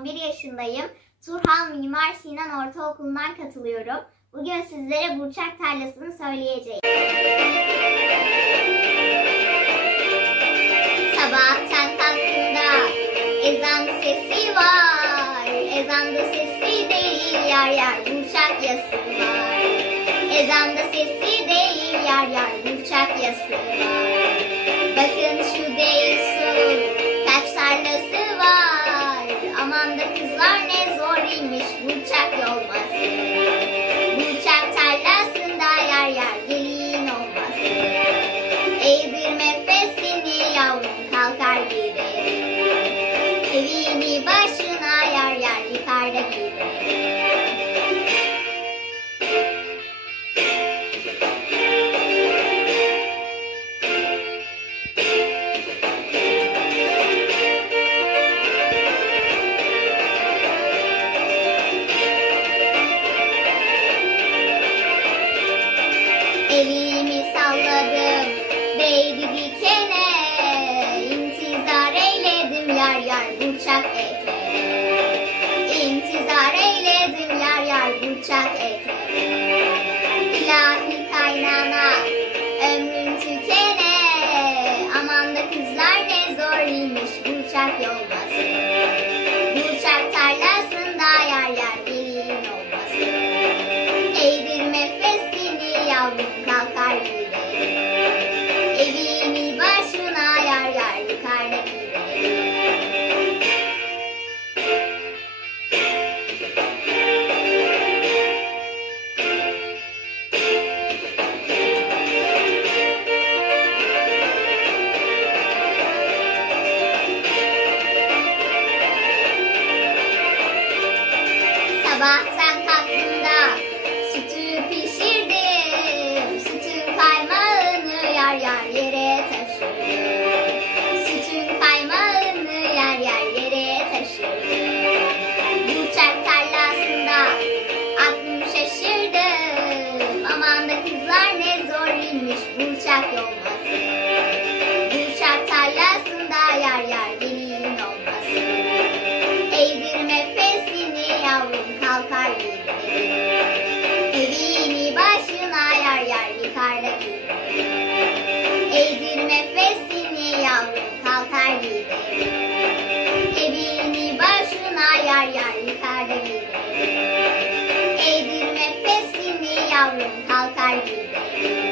yaşındayım. Turhal Mimar Sinan Ortaokulu'ndan katılıyorum. Bugün sizlere burçak tarlasını söyleyeceğim. Sabahtan kalktığımda ezan sesi var. Ezanda sesi değil yar yar burçak yası var. Ezanda sesi değil yar yar burçak yası var. Bakın şu değil burçak ekle. İntizar eyledim yar yar burçak ekle. İlahi kaynana, ömrün tükene. Aman da kızlar ne zor imiş burçak yolması. Sabahtan kalktığımda sütü pişirdim. Sütün kaymağını yar yar yere taşırdım. Sütün kaymağını yar yar yere taşırdım. Burçak tarlasında aklım şaşırdı. Aman da kızlar ne zor inmiş burçak yolması. 笑容常在